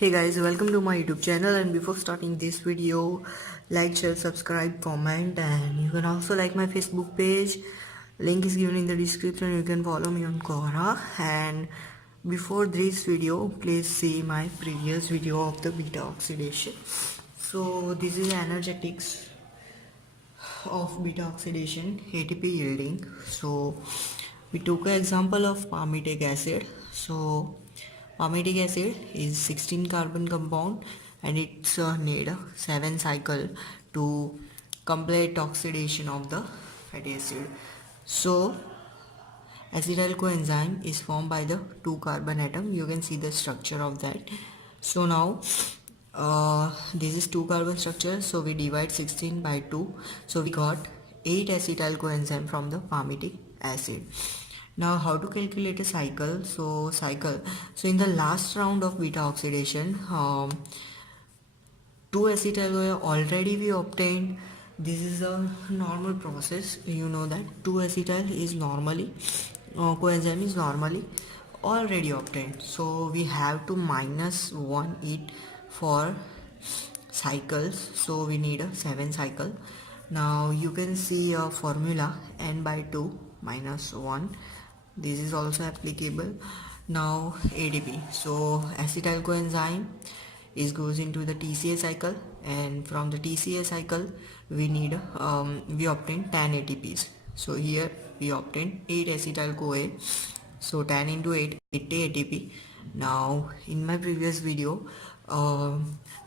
Hey guys, welcome to my YouTube channel, and before starting this video, like, share, subscribe, comment, and you can also like my Facebook page. Link is given in the description. You can follow me on Quora. And before this video, please see my previous video of the beta oxidation. So this is energetics of beta oxidation, ATP yielding. So we took an example of palmitic acid. So palmitic acid is 16 carbon compound, and it's need 7 cycle to complete oxidation of the fatty acid. So acetyl coenzyme is formed by the 2 carbon atom. You can see the structure of that. So now this is 2 carbon structure, so we divide 16 by 2, so we got 8 acetyl coenzyme from the palmitic acid. Now how to calculate a cycle? So in the last round of beta oxidation, 2 acetyl already we obtained. This is a normal process. You know that 2 acetyl is normally coenzyme is normally already obtained, so we have to minus 1 it for cycles, so we need a 7 cycle. Now you can see a formula, n by 2 minus 1. This is also applicable. Now ADP, so acetyl coenzyme is goes into the TCA cycle, and from the TCA cycle we need we obtain 10 ATPs. So here we obtain 8 acetyl CoA, so 10 into 8, 80 ATP. Now in my previous video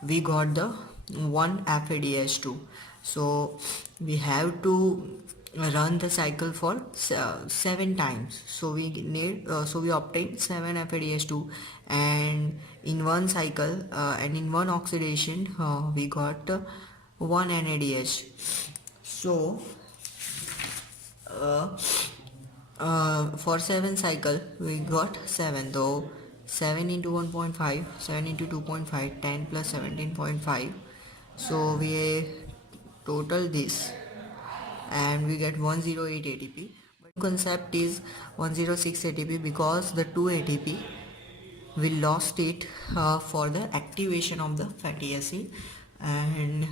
we got the 1 FADH2, so we have to run the cycle for 7 times, so we need so we obtain 7 FADH2, and in one cycle and in one oxidation we got 1 NADH. So for 7 cycle we got 7, though 7 into 1.5, 7 into 2.5, 10 plus 17.5, so we total this and we get 108 ATP. But concept is 106 ATP because the 2 ATP we lost it for the activation of the fatty acid, and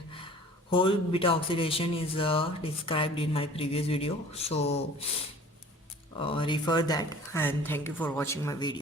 whole beta oxidation is described in my previous video, so refer that, and thank you for watching my video.